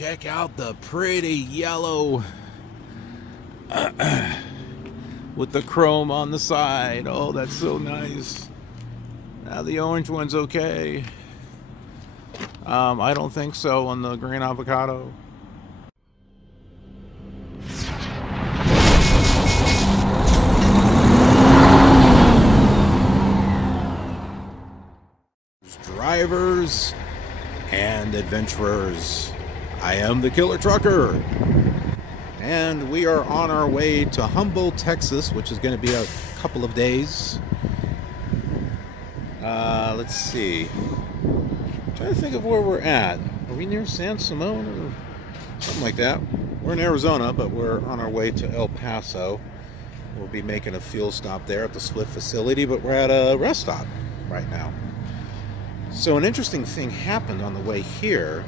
check out the pretty yellow with the chrome on the side. Oh, that's so nice. Now the orange one's okay. I don't think so on the green avocado. Drivers and adventurers, I am the Killer Trucker, and we are on our way to Humboldt, Texas, which is going to be a couple of days. Let's see. I'm trying to think of where we're at. Are we near San Simon or something like that? We're in Arizona, but we're on our way to El Paso. We'll be making a fuel stop there at the Swift facility, but we're at a rest stop right now. So an interesting thing happened on the way here.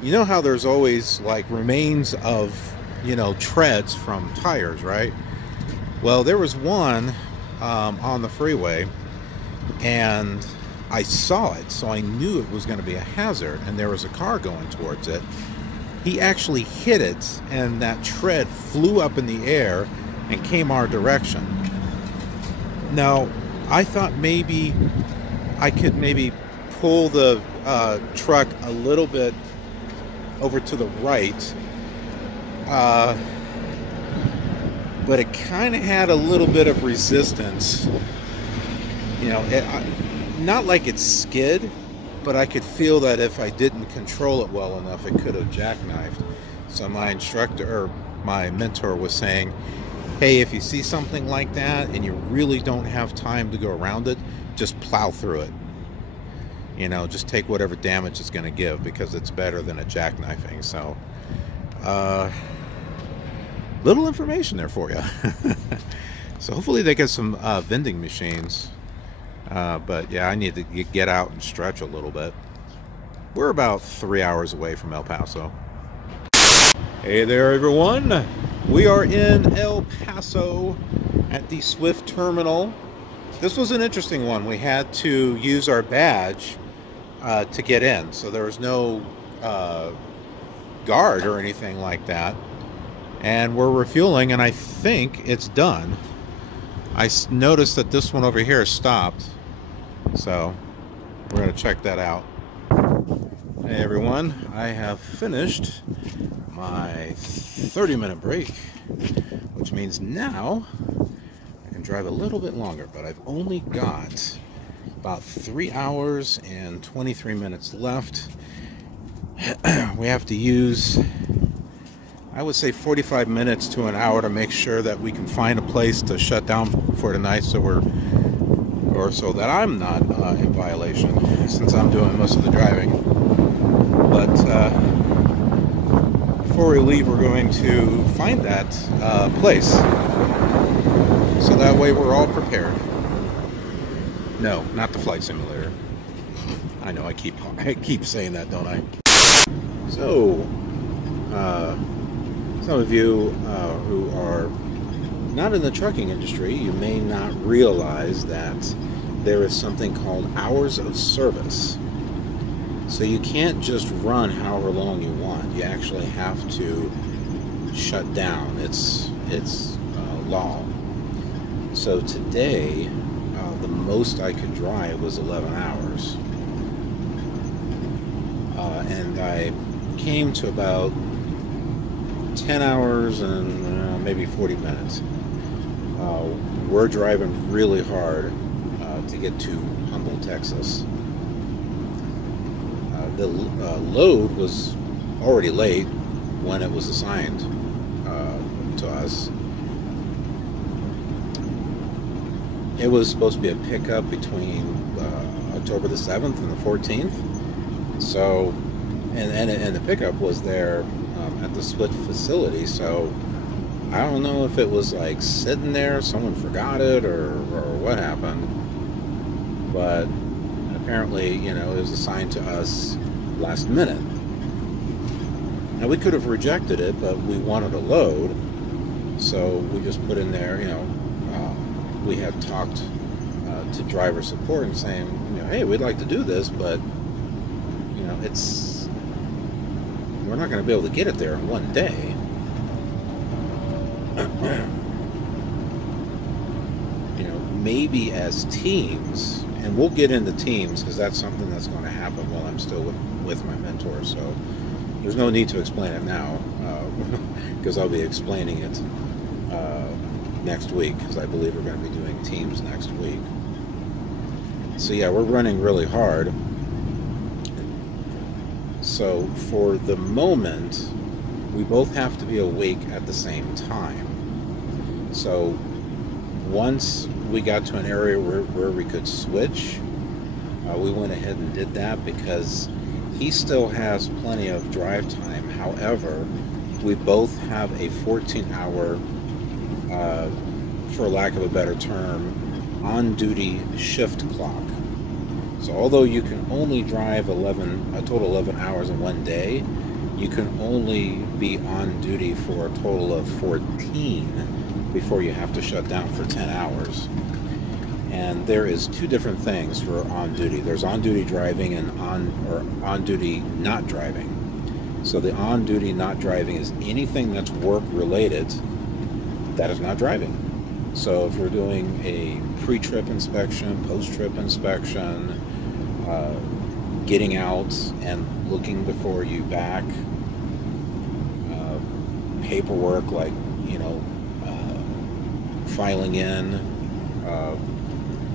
You know how there's always like remains of, you know, treads from tires, right? Well, there was one on the freeway, and I saw it, so I knew it was going to be a hazard, and there was a car going towards it. He actually hit it, and that tread flew up in the air and came our direction. Now, I thought maybe I could pull the truck a little bit over to the right, but it kind of had a little bit of resistance. You know, not like it skid, but I could feel that if I didn't control it well enough, it could have jackknifed. So my instructor, or my mentor, was saying, hey, if you see something like that and you really don't have time to go around it, just plow through it. You know, just take whatever damage it's going to give, because it's better than a jackknifing. So, little information there for you. So hopefully they get some vending machines. But yeah, I need to get out and stretch a little bit. We're about 3 hours away from El Paso. Hey there, everyone. We are in El Paso at the Swift terminal. This was an interesting one. We had to use our badge to get in, so there was no guard or anything like that. And we're refueling, and I think it's done. I noticed that this one over here stopped, so we're going to check that out. Hey everyone, I have finished my 30-minute break, which means now I can drive a little bit longer, but I've only got about 3 hours and 23 minutes left. We have to use, I would say, 45 minutes to an hour to make sure that we can find a place to shut down for the night, so so that I'm not in violation, since I'm doing most of the driving. But before we leave, we're going to find that place, so that way we're all prepared. No, not the flight simulator. I know I keep saying that, don't I? So, some of you who are not in the trucking industry, you may not realize that there is something called hours of service. So you can't just run however long you want. You actually have to shut down. It's law. So today, the most I could drive was 11 hours. And I came to about 10 hours and maybe 40 minutes. We're driving really hard to get to Humboldt, Texas. The load was already late when it was assigned to us. It was supposed to be a pickup between October the 7th and the 14th. So, and the pickup was there at the Swift facility. So I don't know if it was like sitting there, someone forgot it, or what happened. But apparently, you know, it was assigned to us last minute. Now, we could have rejected it, but we wanted a load, so we just put in there, you know, we had talked to driver support and saying, you know, hey, we'd like to do this, but, you know, it's we're not going to be able to get it there in one day. You know, maybe as teams, and we'll get into teams because that's something that's going to happen while I'm still with my mentor. So there's no need to explain it now because I'll be explaining it next week, because I believe we're going to be doing teams next week. So yeah, we're running really hard. So for the moment, we both have to be awake at the same time. So once we got to an area where we could switch, we went ahead and did that because he still has plenty of drive time. However, we both have a 14-hour, for lack of a better term, on-duty shift clock. So although you can only drive a total 11 hours in one day, you can only be on duty for a total of 14 before you have to shut down for 10 hours. And there is two different things for on duty. There's on duty driving and on duty not driving. So the on duty not driving is anything that's work related that is not driving. So if you're doing a pre-trip inspection, post-trip inspection, getting out and looking before you back, paperwork like, you know, filing in,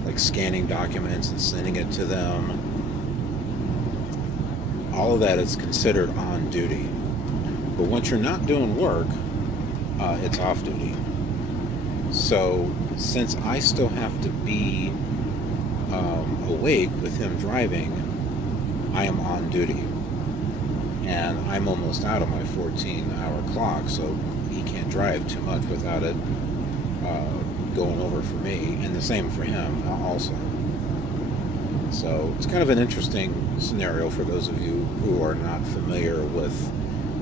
like scanning documents and sending it to them, all of that is considered on duty. But once you're not doing work, it's off duty. So since I still have to be awake with him driving, I am on duty. And I'm almost out of my 14-hour clock, so he can't drive too much without it going over for me, and the same for him also. So it's kind of an interesting scenario for those of you who are not familiar with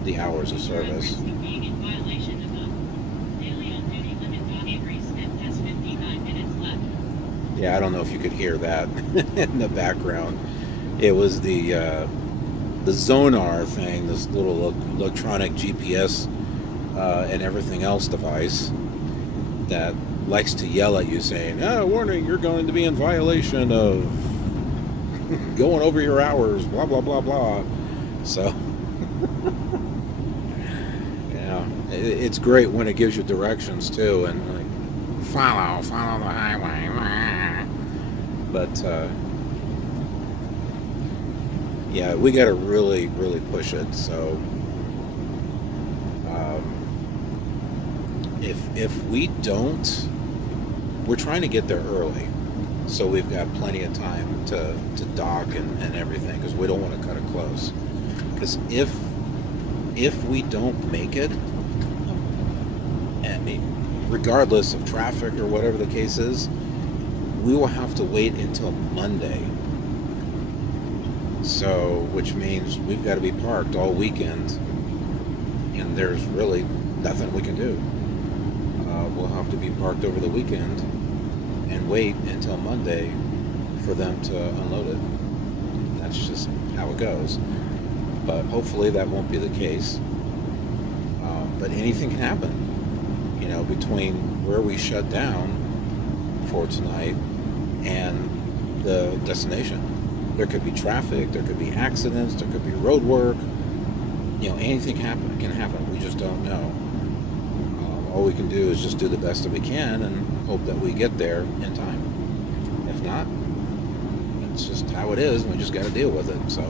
the hours of service. Yeah, I don't know if you could hear that in the background. It was the Zonar thing, this little electronic GPS and everything else device that likes to yell at you saying, "Oh, warning, you're going to be in violation of going over your hours, blah, blah, blah, blah." So, yeah, it's great when it gives you directions too, and like, follow the highway. But, yeah, we got to really, really push it. So, if we don't, we're trying to get there early, so we've got plenty of time to dock and everything, because we don't want to cut it close. Because if we don't make it, regardless of traffic or whatever the case is, we will have to wait until Monday. So, which means we've got to be parked all weekend, and there's really nothing we can do. We'll have to be parked over the weekend and wait until Monday for them to unload it. That's just how it goes. But hopefully that won't be the case. But anything can happen, you know, between where we shut down for tonight and the destination. There could be traffic, there could be accidents, there could be road work. You know, anything can happen. We just don't know. All we can do is just do the best that we can and hope that we get there in time. If not, it's just how it is. We just got to deal with it. So,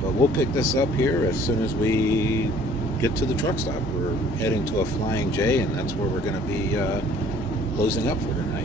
but we'll pick this up here as soon as we get to the truck stop. We're heading to a Flying J, and that's where we're going to be closing up for tonight.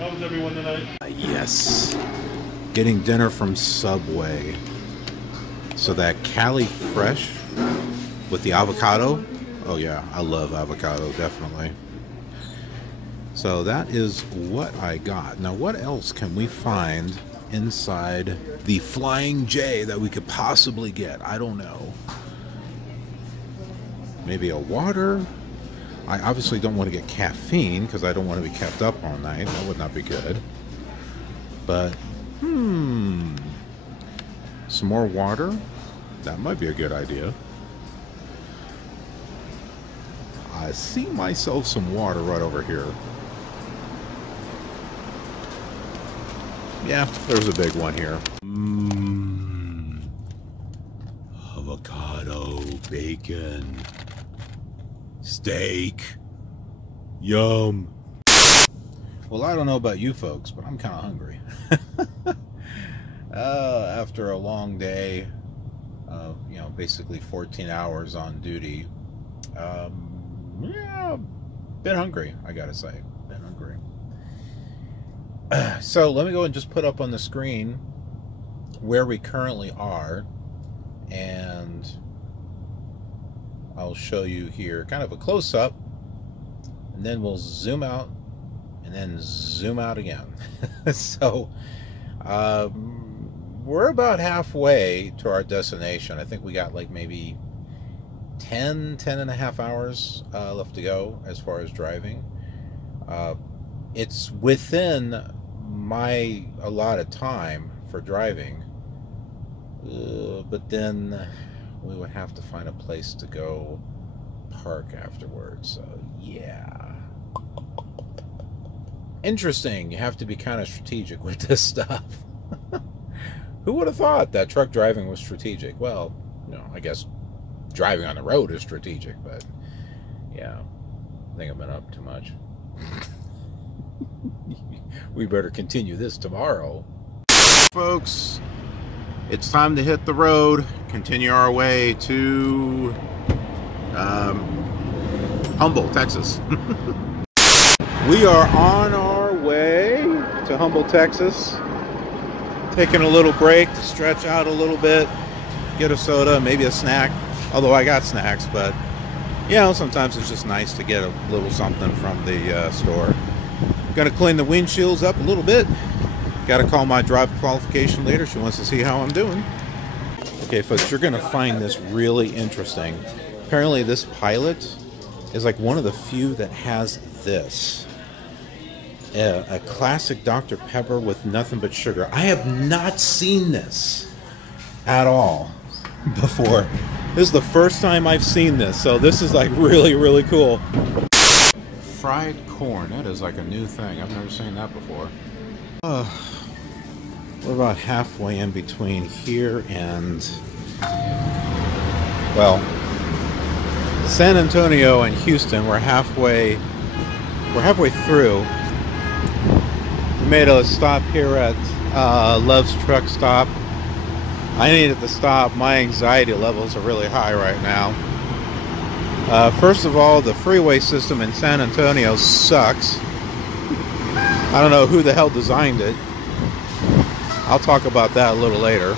How was everyone tonight? Yes. Getting dinner from Subway. So that Cali Fresh with the avocado. Oh yeah, I love avocado, definitely. So that is what I got. Now what else can we find inside the Flying J that we could possibly get? I don't know. Maybe a water? I obviously don't want to get caffeine because I don't want to be kept up all night. That would not be good. But, some more water? That might be a good idea. I see myself some water right over here. Yeah, there's a big one here. Avocado, bacon, steak. Yum. Well, I don't know about you folks, but I'm kind of hungry. After a long day of, basically 14 hours on duty, yeah, been hungry, I gotta say. Been hungry. So let me go and just put up on the screen where we currently are, and I'll show you here kind of a close-up, and then we'll zoom out and then zoom out again. So we're about halfway to our destination. I think we got like maybe 10 and a half hours left to go as far as driving. It's within my allotted time for driving, but then we would have to find a place to go park afterwards. So yeah, interesting. You have to be kind of strategic with this stuff. Who would have thought that truck driving was strategic? Well, I guess driving on the road is strategic, but yeah, I think I've been up too much. We better continue this tomorrow. Folks, it's time to hit the road, continue our way to Humboldt, Texas. We are on our way to Humboldt, Texas. Taking a little break to stretch out a little bit, get a soda, maybe a snack. Although I got snacks, but sometimes it's just nice to get a little something from the store. Gonna clean the windshields up a little bit. Gotta call my driver qualification later. She wants to see how I'm doing. Okay, folks, you're gonna find this really interesting. Apparently this Pilot is like one of the few that has this. A classic Dr. Pepper with nothing but sugar. I have not seen this at all before. This is the first time I've seen this, so this is like really, really cool. Fried corn, that is like a new thing. I've never seen that before. We're about halfway in between here and, well, San Antonio and Houston. We're halfway through. We made a stop here at Love's Truck Stop. I needed to stop. My anxiety levels are really high right now. First of all, the freeway system in San Antonio sucks. I don't know who the hell designed it. I'll talk about that a little later.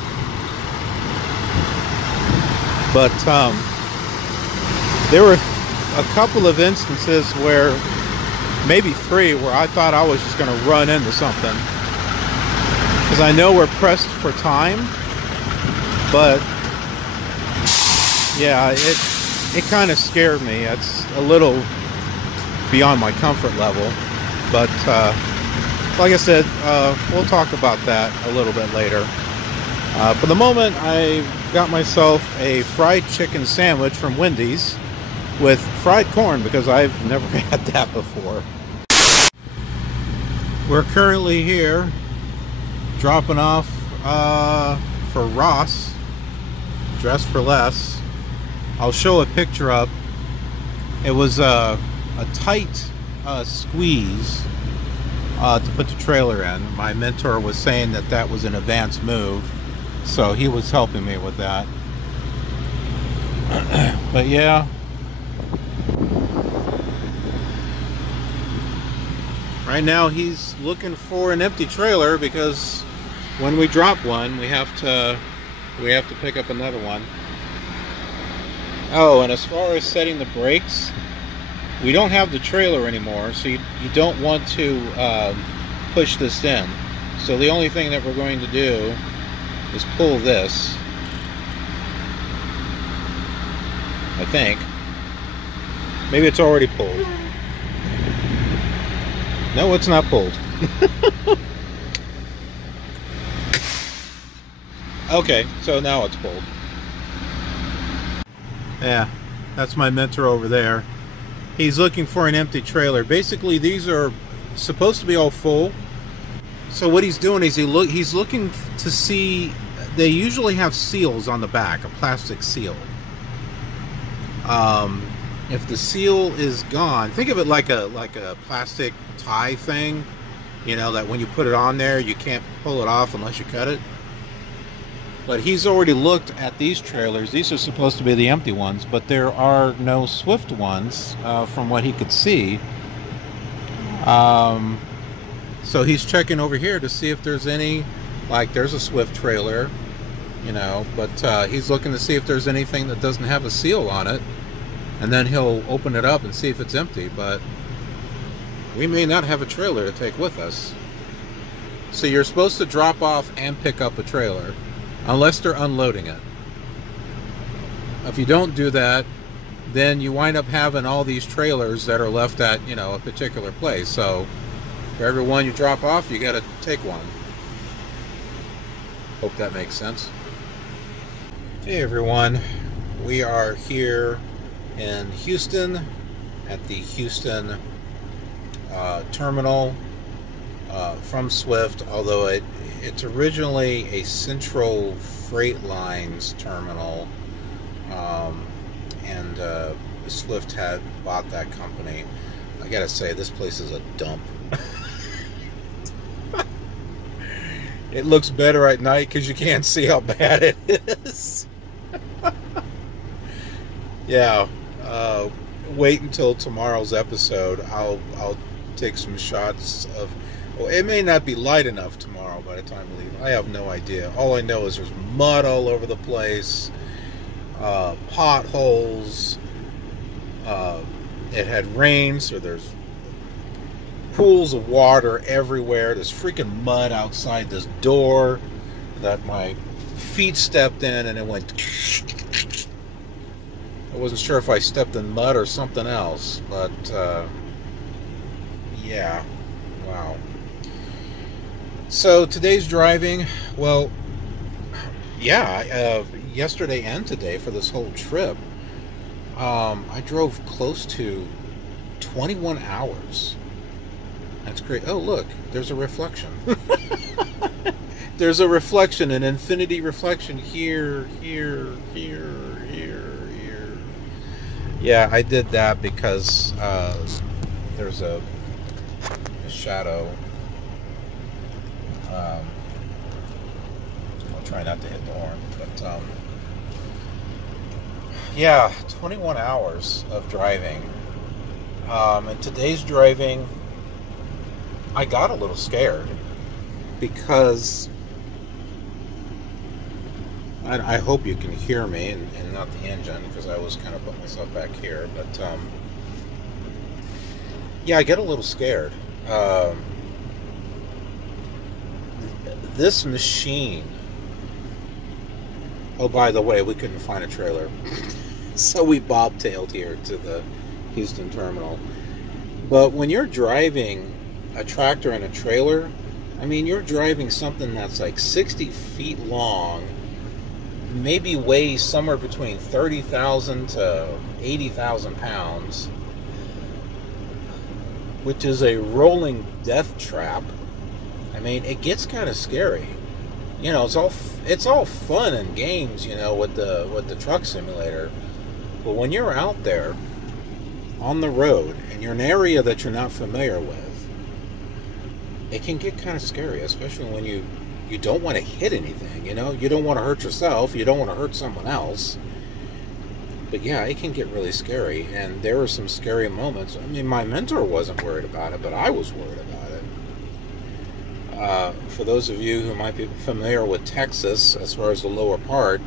But there were a couple of instances where, maybe three, where I thought I was just going to run into something. Because I know we're pressed for time. But yeah, it kind of scared me. It's a little beyond my comfort level. But like I said, we'll talk about that a little bit later. For the moment, I got myself a fried chicken sandwich from Wendy's with fried corn because I've never had that before. We're currently here dropping off for Ross, Dress for Less. I'll show a picture up. It was a tight squeeze to put the trailer in. My mentor was saying that that was an advanced move, so he was helping me with that. But yeah, Right now he's looking for an empty trailer because when we drop one, we have to pick up another one. Oh, and as far as setting the brakes, we don't have the trailer anymore, so you don't want to push this in. So the only thing that we're going to do is pull this, I think. Maybe it's already pulled. No, it's not pulled. Okay, so now it's pulled. Yeah, that's my mentor over there. He's looking for an empty trailer. Basically, these are supposed to be all full. So what he's doing is he's looking to see. They usually have seals on the back, a plastic seal. If the seal is gone, think of it like a plastic tie thing. You know, that when you put it on there, you can't pull it off unless you cut it. But he's already looked at these trailers. These are supposed to be the empty ones, but there are no Swift ones from what he could see. So he's checking over here to see if there's any, like there's a Swift trailer, you know, but he's looking to see if there's anything that doesn't have a seal on it. And then he'll open it up and see if it's empty, but we may not have a trailer to take with us. So you're supposed to drop off and pick up a trailer, unless they're unloading it. If you don't do that, then you wind up having all these trailers that are left at, you know, a particular place. So for every one you drop off, you got to take one. Hope that makes sense. Hey everyone, we are here in Houston at the Houston terminal from Swift, although it's originally a Central Freight Lines terminal, and Swift had bought that company. I gotta say, this place is a dump. It looks better at night because you can't see how bad it is. Yeah, wait until tomorrow's episode. I'll take some shots of. Well, it may not be light enough tomorrow by the time we leave. I have no idea. All I know is there's mud all over the place, potholes. It had rain, so there's pools of water everywhere. There's freaking mud outside this door that my feet stepped in, and it went. I wasn't sure if I stepped in mud or something else, but yeah, wow. So today's driving, well, yeah, yesterday and today for this whole trip, I drove close to 21 hours. That's great. Oh, look, there's a reflection. There's a reflection, an infinity reflection here, here, here, here, here. Yeah, I did that because there's a shadow. I'll try not to hit the horn, but yeah, 21 hours of driving. And today's driving, I got a little scared because I hope you can hear me and not the engine, because I was kind of putting myself back here, but yeah, I get a little scared. This machine, oh, by the way, we couldn't find a trailer. So we bobtailed here to the Houston terminal. But when you're driving a tractor and a trailer, I mean, you're driving something that's like 60 feet long, maybe weighs somewhere between 30,000 to 80,000 pounds, which is a rolling death trap. I mean, it gets kind of scary. You know, it's all fun and games, you know, with the truck simulator. But when you're out there on the road and you're in an area that you're not familiar with, it can get kind of scary, especially when you don't want to hit anything, you know? You don't want to hurt yourself, you don't want to hurt someone else. But yeah, it can get really scary, and there were some scary moments. I mean, my mentor wasn't worried about it, but I was worried about it. For those of you who might be familiar with Texas, as far as the lower part,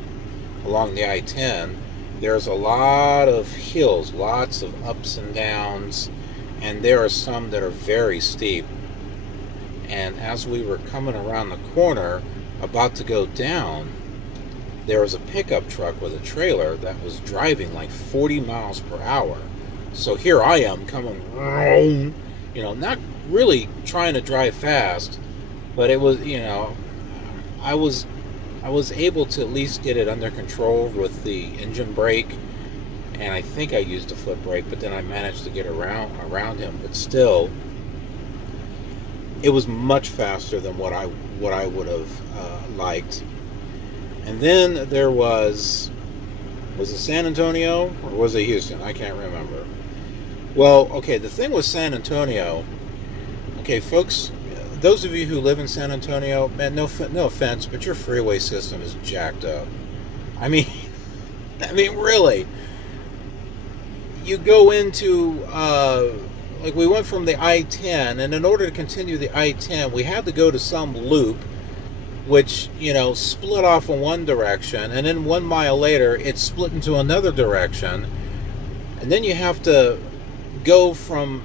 along the I-10, there's a lot of hills, lots of ups and downs, and there are some that are very steep. And as we were coming around the corner, about to go down, there was a pickup truck with a trailer that was driving like 40 miles per hour. So here I am coming, you know, not really trying to drive fast, but it was, you know, I was able to at least get it under control with the engine brake, and I think I used a foot brake, but then I managed to get around him. But still, it was much faster than what I would have liked. And then there was it San Antonio or was it Houston? I can't remember. Well, okay, the thing with San Antonio, okay, folks, those of you who live in San Antonio, man, no offense, but your freeway system is jacked up. I mean, really. You go into, like we went from the I-10, and in order to continue the I-10, we had to go to some loop, which, you know, split off in one direction, and then 1 mile later, it split into another direction, and then you have to go from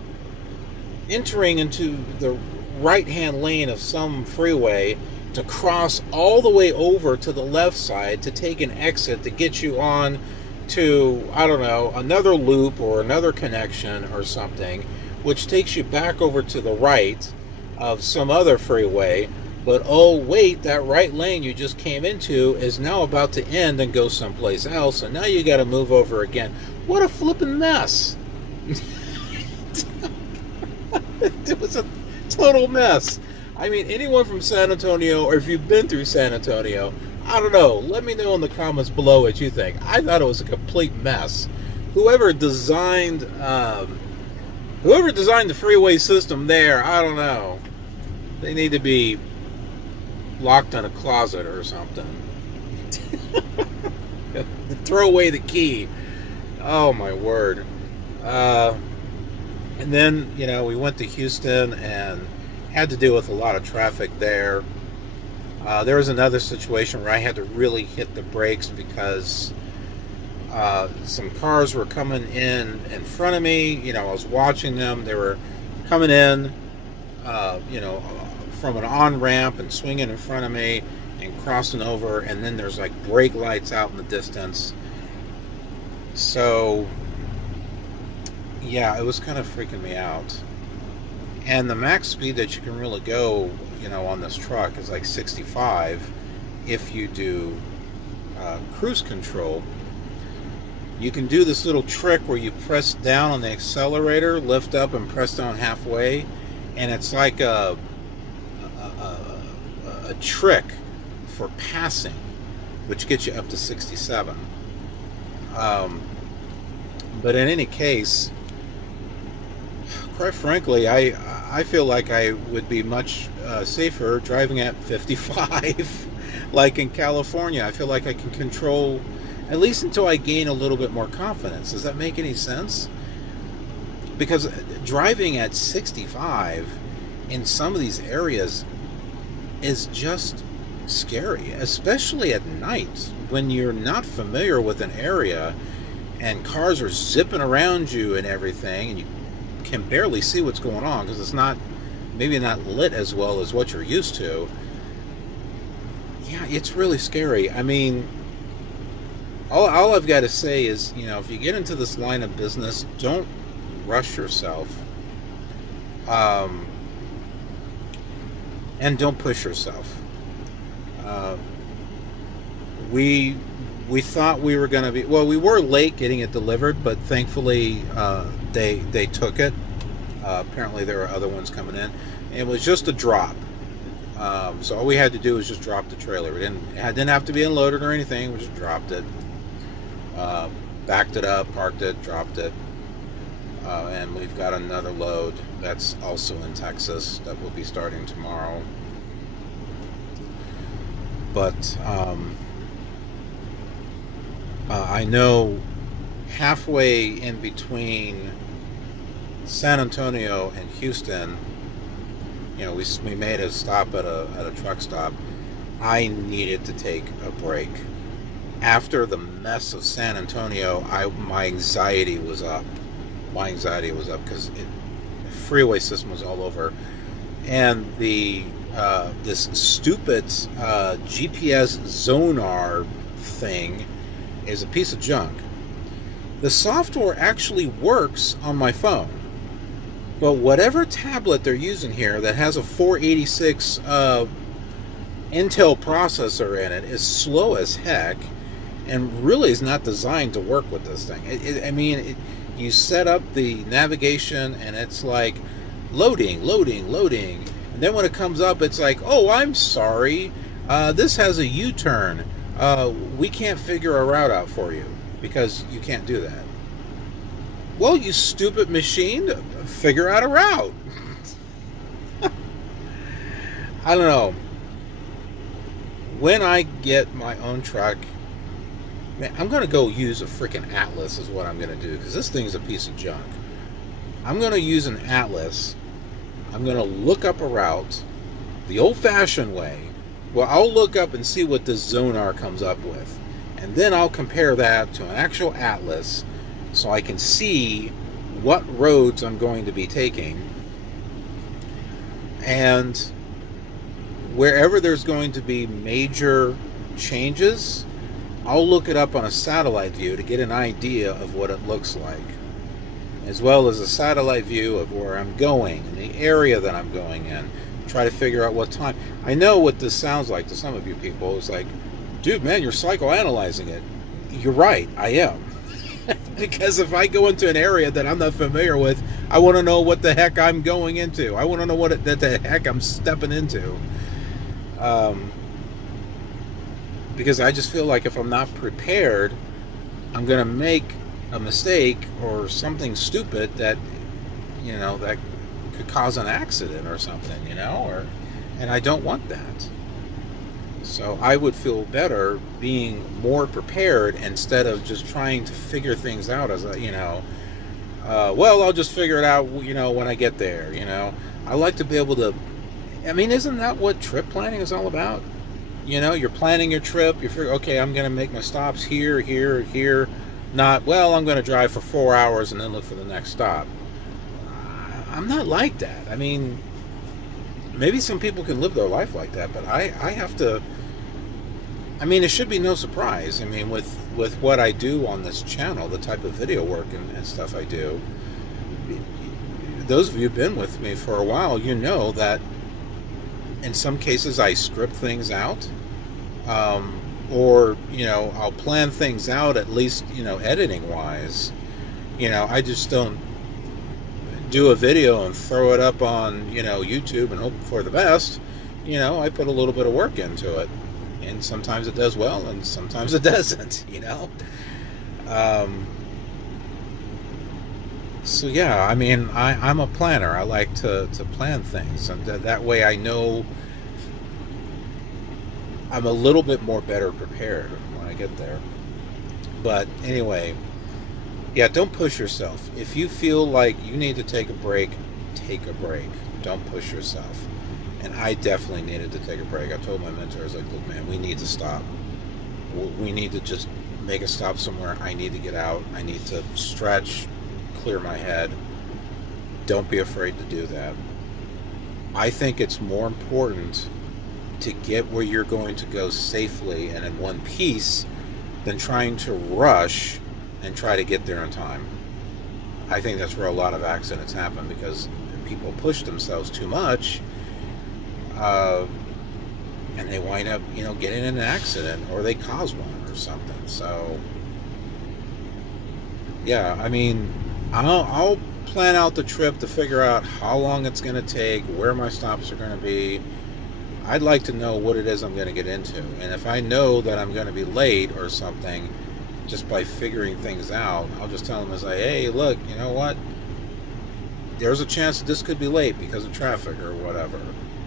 entering into the right-hand lane of some freeway to cross all the way over to the left side to take an exit to get you on to, I don't know, another loop or another connection or something, which takes you back over to the right of some other freeway. But oh wait, that right lane you just came into is now about to end and go someplace else, and now you got to move over again. What a flippin' mess. It was a total mess. I mean, anyone from San Antonio, or if you've been through San Antonio, I don't know, let me know in the comments below what you think. I thought it was a complete mess. Whoever designed the freeway system there, I don't know. They need to be locked in a closet or something. Throw away the key. Oh my word. And then, you know, we went to Houston and had to deal with a lot of traffic there. There was another situation where I had to really hit the brakes because some cars were coming in front of me. You know, I was watching them. They were coming in, you know, from an on-ramp and swinging in front of me and crossing over, and then there's like brake lights out in the distance. So yeah, it was kind of freaking me out. And the max speed that you can really go, you know, on this truck is like 65 if you do cruise control. You can do this little trick where you press down on the accelerator, lift up and press down halfway, and it's like a trick for passing, which gets you up to 67. But in any case, quite frankly, I feel like I would be much safer driving at 55 like in California. I feel like I can control, at least until I gain a little bit more confidence. Does that make any sense? Because driving at 65 in some of these areas is just scary, especially at night when you're not familiar with an area and cars are zipping around you and everything, and you can barely see what's going on because it's not, maybe not lit as well as what you're used to. Yeah, it's really scary. I mean, all I've got to say is, you know, if you get into this line of business, don't rush yourself, and don't push yourself. We thought we were going to be, well, we were late getting it delivered, but thankfully they took it. Apparently there were other ones coming in. It was just a drop. So all we had to do was just drop the trailer. It didn't have to be unloaded or anything. We just dropped it, backed it up, parked it, dropped it, and we've got another load that's also in Texas that will be starting tomorrow. But I know halfway in between San Antonio and Houston, you know, we made a stop at a truck stop. I needed to take a break. After the mess of San Antonio, my anxiety was up. My anxiety was up because the freeway system was all over, and this stupid GPS Zonar thing is a piece of junk. The software actually works on my phone, but whatever tablet they're using here that has a 486 Intel processor in it is slow as heck, and really is not designed to work with this thing. I mean, you set up the navigation and it's like loading, loading, loading, and then when it comes up, it's like, oh, I'm sorry, this has a U-turn. We can't figure a route out for you because you can't do that. Well, you stupid machine, figure out a route. I don't know. When I get my own truck, man, I'm going to go use a freaking Atlas is what I'm going to do, because this thing is a piece of junk. I'm going to use an Atlas. I'm going to look up a route the old-fashioned way. Well, I'll look up and see what this Zonar comes up with, and then I'll compare that to an actual Atlas so I can see what roads I'm going to be taking, and wherever there's going to be major changes, I'll look it up on a satellite view to get an idea of what it looks like, as well as a satellite view of where I'm going and the area that I'm going in. Try to figure out what time. I know what this sounds like to some of you people. It's like, dude, man, you're psychoanalyzing it. You're right, I am. Because if I go into an area that I'm not familiar with, I want to know what the heck I'm going into. I want to know what the heck I'm stepping into. Because I just feel like if I'm not prepared, I'm going to make a mistake or something stupid that, you know, that could cause an accident or something, you know, and I don't want that. So I would feel better being more prepared instead of just trying to figure things out as a, you know, well, I'll just figure it out, you know, when I get there, you know. I like to be able to, I mean, isn't that what trip planning is all about? You know, you're planning your trip, you figure, okay, I'm going to make my stops here, here, here. Not, well, I'm going to drive for 4 hours and then look for the next stop. I'm not like that. I mean, maybe some people can live their life like that, but I have to, I mean, it should be no surprise. I mean, with what I do on this channel, the type of video work and stuff I do, those of you who've been with me for a while, you know that in some cases I script things out, or, you know, I'll plan things out, at least, you know, editing wise. You know, I just don't do a video and throw it up on, you know, YouTube and hope for the best. You know, I put a little bit of work into it, and sometimes it does well and sometimes it doesn't, you know. So yeah, I mean, I'm a planner. I like to plan things, and that way I know I'm a little bit more better prepared when I get there. But anyway, yeah, don't push yourself. If you feel like you need to take a break, take a break. Don't push yourself. And I definitely needed to take a break. I told my mentor, I was like, look, man, we need to stop. We need to just make a stop somewhere. I need to get out. I need to stretch, clear my head. Don't be afraid to do that. I think it's more important to get where you're going to go safely and in one piece than trying to rush and try to get there in time. I think that's where a lot of accidents happen, because people push themselves too much, and they wind up, you know, getting in an accident, or they cause one or something. So yeah, I mean, I'll plan out the trip to figure out how long it's going to take, where my stops are going to be. I'd like to know what it is I'm going to get into, and if I know that I'm going to be late or something, just by figuring things out, I'll just tell them, as I, hey, look, you know what? There's a chance that this could be late because of traffic or whatever.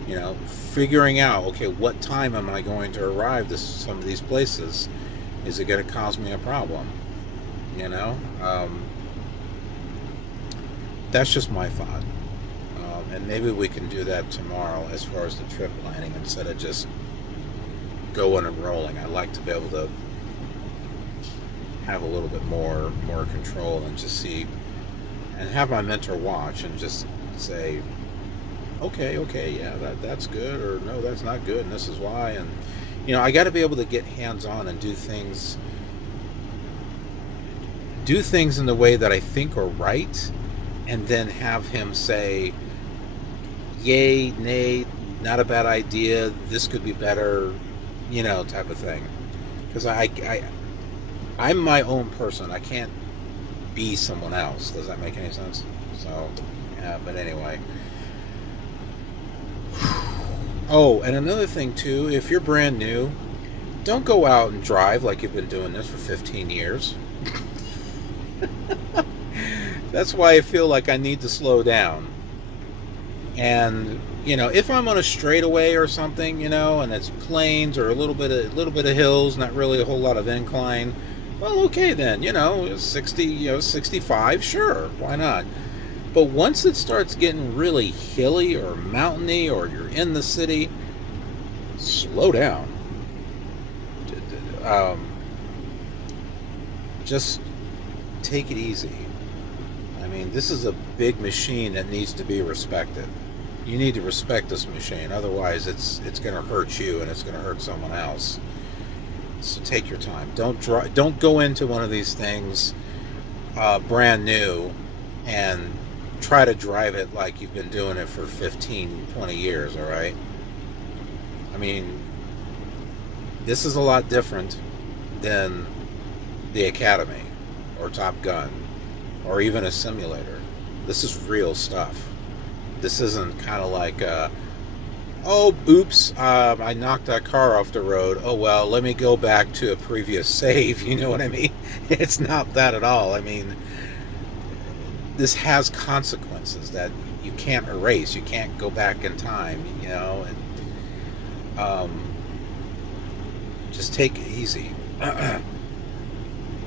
You know, figuring out, okay, what time am I going to arrive to some of these places? Is it going to cause me a problem? you know. That's just my thought. And maybe we can do that tomorrow as far as the trip planning, instead of just going and rolling. I like to be able to have a little bit more control and just see, and have my mentor watch and just say, okay, yeah, that's good, or no, that's not good, and this is why. And you know, I got to be able to get hands-on and do things in the way that I think are right, and then have him say, yay, nay, not a bad idea, this could be better, you know, type of thing. Because I'm my own person. I can't be someone else. Does that make any sense? So, yeah, but anyway. Oh, and another thing too, if you're brand new, don't go out and drive like you've been doing this for 15 years. That's why I feel like I need to slow down. And you know, if I'm on a straightaway or something, you know, and it's plains or a little bit of hills, not really a whole lot of incline, well, okay then, you know, 60, you know, 65, sure, why not? But once it starts getting really hilly or mountainy, or you're in the city, slow down. Just take it easy. I mean, this is a big machine that needs to be respected. You need to respect this machine, otherwise it's going to hurt you and it's going to hurt someone else. So take your time. Don't go into one of these things brand new and try to drive it like you've been doing it for 15, 20 years, all right? I mean, this is a lot different than the Academy or Top Gun or even a simulator. This is real stuff. This isn't kind of like, oh, oops, I knocked that car off the road. Oh, well, let me go back to a previous save. You know what I mean? It's not that at all. I mean, this has consequences that you can't erase. You can't go back in time, you know. And, just take it easy.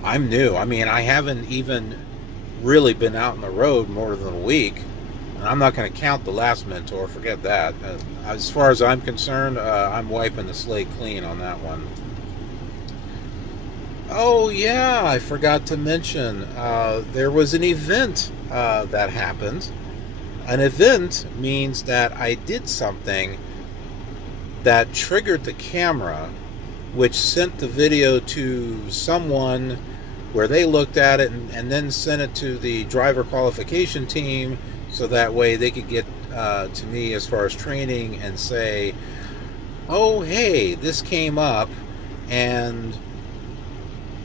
I'm new. I mean, I haven't even really been out on the road more than a week. And I'm not going to count the last mentor. Forget that. As far as I'm concerned, I'm wiping the slate clean on that one. Oh, yeah, I forgot to mention, there was an event that happened. An event means that I did something that triggered the camera, which sent the video to someone where they looked at it and then sent it to the driver qualification team, so that way they could get to me as far as training and say, oh, hey, this came up, and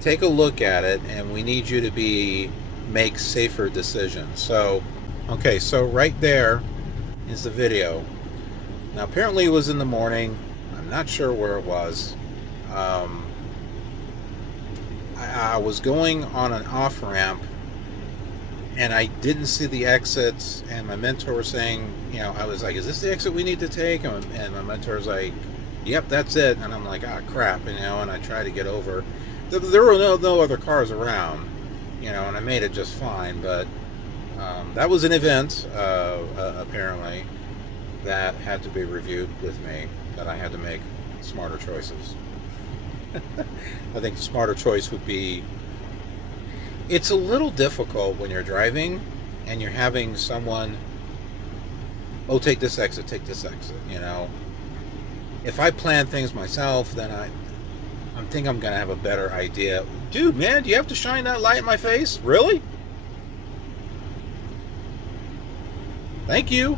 take a look at it, and we need you to make safer decisions. So, okay, so right there is the video. Now, apparently it was in the morning. I'm not sure where it was. I was going on an off-ramp, and I didn't see the exit, and my mentor was saying, you know, I was like, is this the exit we need to take? And my mentor was like, yep, that's it. And I'm like, ah, crap, you know, and I tried to get over. There were no other cars around, you know, and I made it just fine. But that was an event, apparently, that had to be reviewed with me, that I had to make smarter choices. I think the smarter choice would be, it's a little difficult when you're driving and you're having someone, oh, take this exit, you know. If I plan things myself, then I think I'm going to have a better idea. Dude, man, do you have to shine that light in my face? Really? Thank you.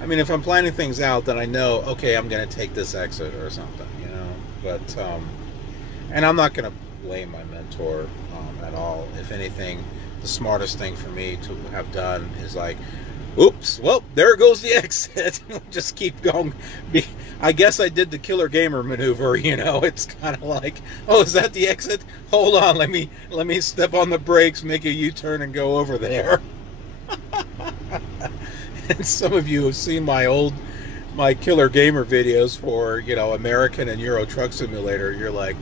I mean, if I'm planning things out, then I know, okay, I'm going to take this exit or something, you know. But, and I'm not going to blame my mentor at all. If anything, the smartest thing for me to have done is like, oops, well, there goes the exit. Just keep going. I guess I did the killer gamer maneuver, you know. It's kind of like, oh, is that the exit? Hold on, let me step on the brakes, make a U-turn, and go over there. And some of you have seen my killer gamer videos for, you know, American and Euro Truck Simulator. You're like,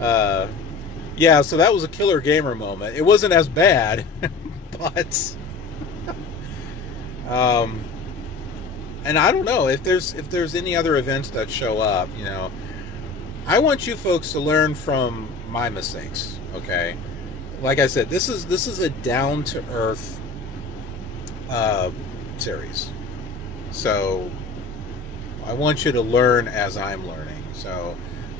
Yeah, so that was a killer gamer moment. It wasn't as bad, but and I don't know if there's any other events that show up. You know, I want you folks to learn from my mistakes. Okay, like I said, this is a down to earth series, so I want you to learn as I'm learning. So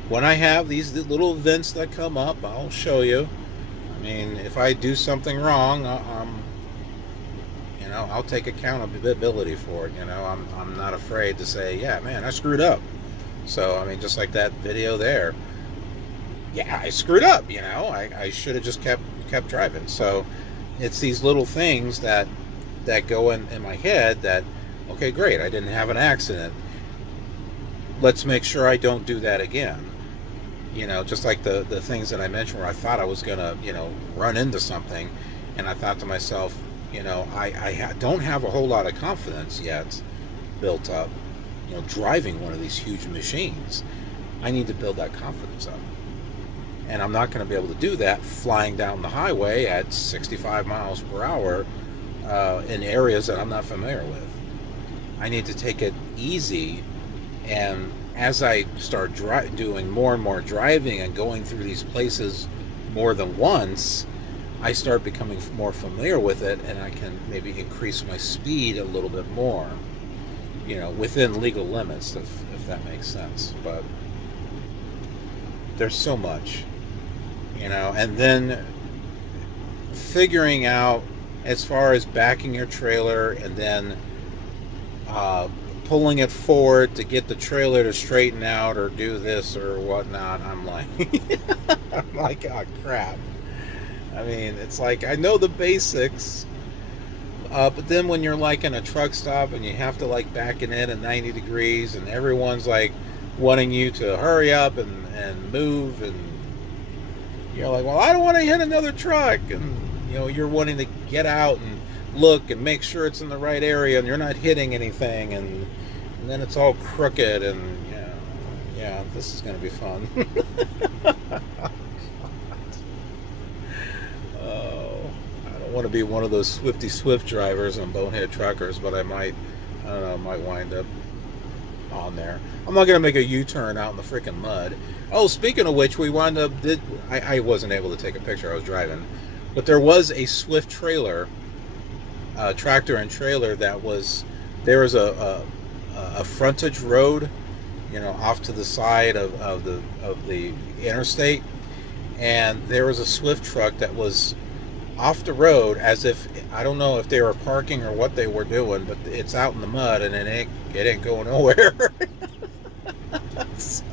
when I have these little events that come up, I'll show you. I mean, if I do something wrong, you know, I'll take accountability for it. You know, I'm not afraid to say, yeah, man, I screwed up. So I mean, just like that video there, yeah, I screwed up. You know, I should have just kept driving. So it's these little things that go in my head that, okay, great, I didn't have an accident. Let's make sure I don't do that again. You know, just like the things that I mentioned where I thought I was going to, you know, run into something. And I thought to myself, you know, I don't have a whole lot of confidence yet built up, you know, driving one of these huge machines. I need to build that confidence up. And I'm not going to be able to do that flying down the highway at 65 miles per hour in areas that I'm not familiar with. I need to take it easy. And as I start doing more and more driving and going through these places more than once, I start becoming more familiar with it, and I can maybe increase my speed a little bit more, you know, within legal limits, if that makes sense. But there's so much, you know, and then figuring out as far as backing your trailer and then pulling it forward to get the trailer to straighten out or do this or whatnot. I'm like, I'm like, oh crap. I mean, it's like, I know the basics, but then when you're like in a truck stop and you have to like back it in at 90 degrees and everyone's like wanting you to hurry up and move, and you're like, well, I don't want to hit another truck, and you know, you're wanting to get out and look and make sure it's in the right area and you're not hitting anything, and then it's all crooked, and yeah, this is going to be fun. Oh, I don't want to be one of those Swifty Swift drivers and bonehead truckers, but I don't know, might wind up on there. I'm not going to make a U-turn out in the freaking mud. Oh, speaking of which, we wound up, I wasn't able to take a picture, I was driving, but there was a Swift trailer, tractor and trailer that was, there was a frontage road, you know, off to the side of the interstate, and there was a Swift truck that was off the road, as if, I don't know if they were parking or what they were doing, but it's out in the mud and it ain't going nowhere. So,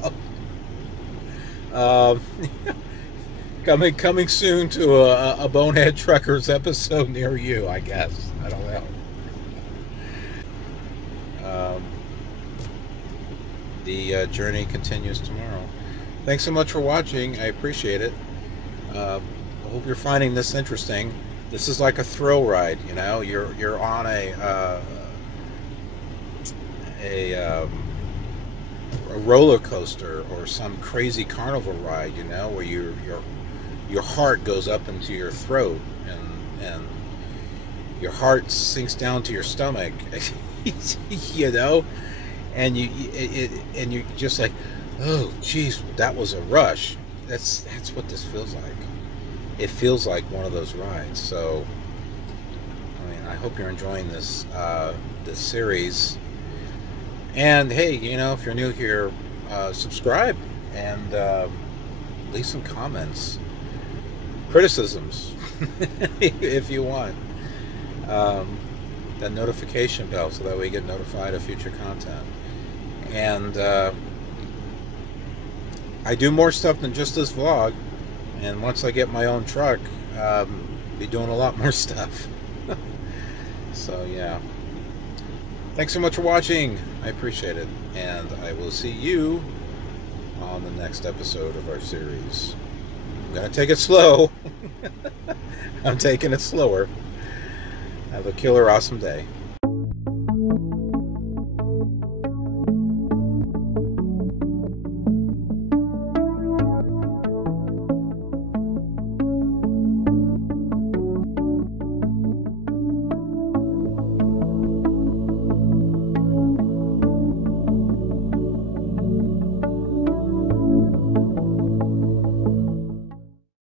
coming soon to a Bonehead Truckers episode near you, I guess. I don't know. The journey continues tomorrow. Thanks so much for watching. I appreciate it. I hope you're finding this interesting. This is like a thrill ride, you know. You're on a roller coaster or some crazy carnival ride, you know, where your heart goes up into your throat and your heart sinks down to your stomach, you know, and you're just like, oh geez, that was a rush. That's what this feels like. It feels like one of those rides. So I mean, I hope you're enjoying this this series. And hey, you know, if you're new here, subscribe and leave some comments, criticisms, if you want. That notification bell so that we get notified of future content. And I do more stuff than just this vlog. And once I get my own truck, be doing a lot more stuff. So yeah. Thanks so much for watching. I appreciate it. And I will see you on the next episode of our series. I'm going to take it slow. I'm taking it slower. Have a killer awesome day.